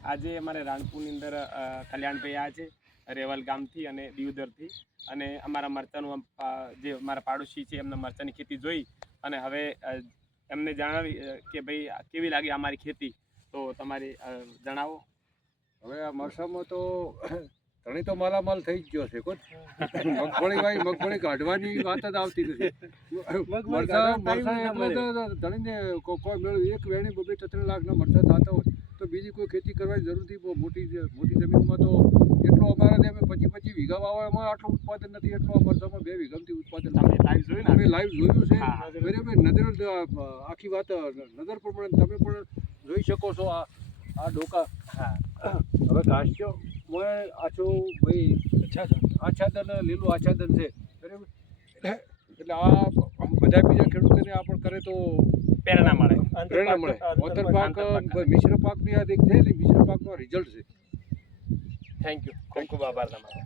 આજે અમારે રાણપુરની અંદર કલ્યાણભાઈ આવ્યા છે રેવલ ગામથી અને દીવદરથી, અને અમારા મરચાંનું જે અમારા પાડોશી છે એમના મરચાંની ખેતી જોઈ અને હવે એમને જણાવી કે ભાઈ કેવી લાગી અમારી ખેતી, તો તમારે જણાવો. હવે આ મરસામાં તો ધણી તો માલામાલ થઈ જ ગયો છે. કોઈ મગફળી કાઢવાની વાત જ આવતી નથી. ધણીને કોઈ મેળવ્યું એક વેણી 2-3 લાખના મરચાં થતા હોય તો બીજી કોઈ ખેતી કરવાની જરૂર નથી. મોટી જમીનમાં તો એટલો અમારે અમે 25 વીઘા વાવો એમાં આટલું ઉત્પાદન નથી, એટલું આ મરચાંમાં 2 વીઘામાંથી ઉત્પાદન લાઈવ જોયું ને, અમે લાઈવ જોયું છે. બરાબર, નજર આખી વાત નજર પ્રમાણે તમે પણ જોઈ શકો છો. આ ડોકા હવે ઘાસ્યો મોય આછું ભાઈ આચ્છાદન, લીલું આચ્છાદન છે. બરાબર, એટલે આ બધા બીજા ખેડૂતોને આપણે કરે તો પ્રેરણા મળે. અંતર પાક મિશ્ર પાકની આ દેખ છે ને, મિશ્ર પાકનો રિઝલ્ટ છે. થેન્ક યુ, ખૂબ ખૂબ આભાર તમારો.